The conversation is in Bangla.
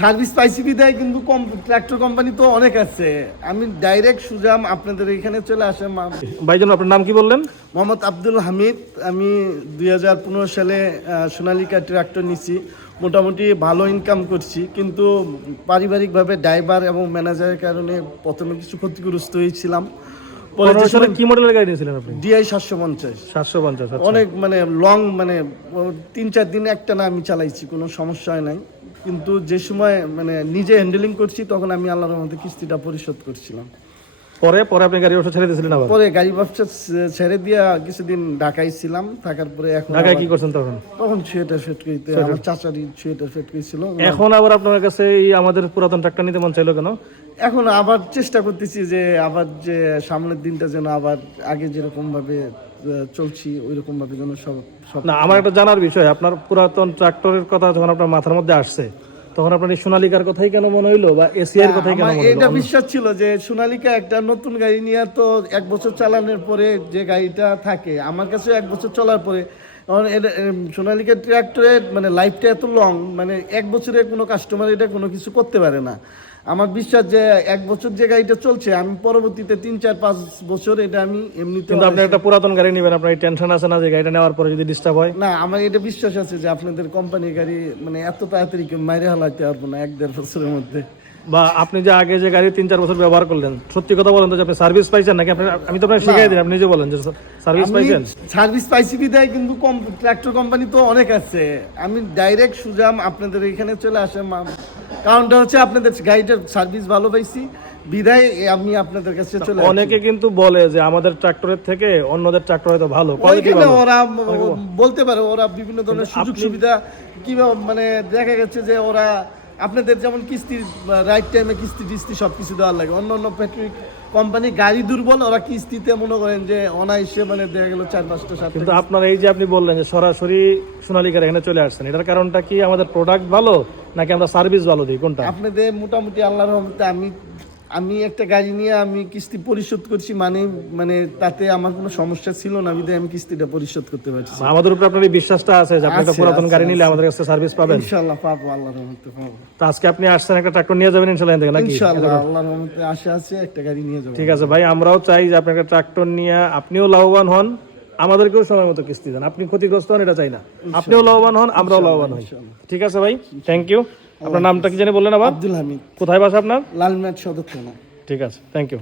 সার্ভিস পাইছি বিদায় কিন্তু ট্রাক্টর কোম্পানি তো অনেক আছে, আমি ডাইরেক্ট সুজাম আপনাদের এখানে চলে আসে। ভাইজান আপনার নাম কি বললেন? মোহাম্মদ আব্দুল হামিদ। আমি 2015 সালে সোনালিকা ট্রাক্টর নিছি, মোটামুটি ভালো ইনকাম করছি, কিন্তু পারিবারিকভাবে ড্রাইভার এবং ম্যানেজারের কারণে প্রথমে কিছু ক্ষতিগ্রস্ত হয়েছিলাম। কি মডেলের গাড়ি নিয়েছিলেন আপনি? DI 750। 750 অনেক মানে লং, মানে 3-4 দিন একটা না আমি চালাইছি, কোনো সমস্যা হয় নাই। কিন্তু যে সময় মানে নিজে হ্যান্ডেলিং করছি তখন আমি আল্লাহর রহমতে কিস্তিটা পরিশোধ করছিলাম। পরে আপনি গাড়ি ব্যবসা ছেড়ে দিয়েছিলেন আবার? পরে গাড়ি ব্যবসা ছেড়ে দিয়ে কিছুদিন ঢাকায় ছিলাম, থাকার পরে এখন ঢাকায় কি করছেন তখন? তখন সোয়েটার ফেট করিতে আমার চাচারি সোয়েটার ফেট করেছিল। এখন আবার আপনার কাছে এই আমাদের পুরাতন ট্রাক্টর নিতে মন চাইলো কেন? এখন আবার চেষ্টা করতেছি যে আবার যে সামনের দিনটা যেন আবার আগে যেরকম ভাবে চলছি ওইরকম ভাবে যেন সব না, আমার একটা জানার বিষয়, আপনার পুরাতন ট্রাক্টরের কথা যখন আপনার মাথার মধ্যে আসছে তখন আপনার এই সোনালিকার কথাই কেন মনে হইলো, বা এসিআর কথাই কেন মনে হইলো? এটা বিশ্বাস ছিল যে সোনালিকা একটা নতুন গাড়ি নিয়ে তো 1 বছর চালানোর পরে যে গাড়িটা থাকে আমার কাছে 1 বছর চলার পরে, সোনালিকা ট্রাক্টরের মানে লাইফটা এত লং, মানে 1 বছরে কোনো কাস্টমার এটা কোনো কিছু করতে পারে না। আমার বিশ্বাস যে 1 বছর যে গাড়িটা চলছে আমি পরবর্তীতে 3-4-5 বছর এটা আমি এমনিতে। কিন্তু আপনি একটা পুরাতন গাড়ি নেবেন, আপনার টেনশন আছে না যে গাড়িটা নেওয়ার পরে যদি ডিস্টার্ব হয়? না, আমার এটা বিশ্বাস আছে যে আপনাদের কোম্পানির গাড়ি মানে এত তাড়াতাড়ি কেউ মাইরে হালাইতে পারবো না 1-1.5 বছরের মধ্যে। বা আপনি যে আগে যে গাড়ি 3-4 বছর ব্যবহার করলেন, সত্যি কথা বলেন তো যে আপনি সার্ভিস পাইছেন নাকি? আমি তো আপনাকে শিখাই দিই, আপনি নিজে বলেন যে সার্ভিস পাইছেন। সার্ভিস পাইছি বিদায় কিন্তু ট্রাক্টর কোম্পানি তো অনেক আছে, আমি ডাইরেক্ট সুজাম আপনাদের এখানে চলে আসে। কারণটা হচ্ছে আপনাদের গাড়িটার সার্ভিস ভালো পাইছি বিদায় আমি আপনাদের কাছে চলে আসি। অনেকে কিন্তু বলে যে আমাদের ট্রাক্টরের থেকে অন্যদের ট্রাক্টর হয়তো ভালো, কোয়ালিটি ওইখানে ভালো। ওরা বলতে পারে ওরা বিভিন্ন ধরনের সুযোগ সুবিধা কিভাবে, মানে দেখা গেছে যে ওরা আপনাদের যেমন কিস্তি রাইট টাইমে কিস্তি সবকিছু দেওয়ার লাগে, অন্য পেট্রোল কোম্পানি গাড়ি দুর্বল, ওরা কিস্তিতে মনে করেন যে অনায়াসে মানে দেখা গেল 4-5টা 7টা। কিন্তু আপনার এই যে আপনি বললেন যে সরাসরি সোনালিকার এখানে চলে আসছেন, এটার কারণটা কি আমাদের প্রোডাক্ট ভালো নাকি আমরা সার্ভিস ভালো দিই, কোনটা? আপনাদের মোটামুটি আল্লাহর রহমতে আমি একটা গাড়ি নিয়ে আমি কিস্তি পরিশোধ করছি, মানে তাতে আমার কোনো সমস্যা ছিল না বিধায় আমি কিস্তিটা পরিশোধ করতে পারছি। আমাদের উপর আপনার এই বিশ্বাসটা আছে যে আপনি একটা পুরাতন গাড়ি নিলে আমাদের কাছে সার্ভিস পাবেন? ইনশাআল্লাহ পাবো, আল্লাহর রহমতে পাবো। তো আজকে আপনি আসছেন একটা ট্রাক্টর নিয়ে যাবেন ইনশাআল্লাহ এখান থেকে নাকি? ইনশাআল্লাহ আল্লাহর রহমতে আশা আছে একটা গাড়ি নিয়ে যাব। ঠিক আছে ভাই, আমরাও চাই যে আপনি একটা ট্রাক্টর নিয়ে আপনিও লাভবান হন, আমাদেরকেও সময় মতো কিস্তি দেন, আপনি ক্ষতিগ্রস্ত হন এটা চাই না, আপনিও লাভবান হন আমরাও লাভবান হই। ঠিক আছে ভাই, থ্যাংক ইউ। আপনার নামটা কি জানি বললেন আবার? আব্দুল হামিদ। কোথায় বাসা আপনার? লালমাট সদর থানা। ঠিক আছে, থ্যাংক ইউ।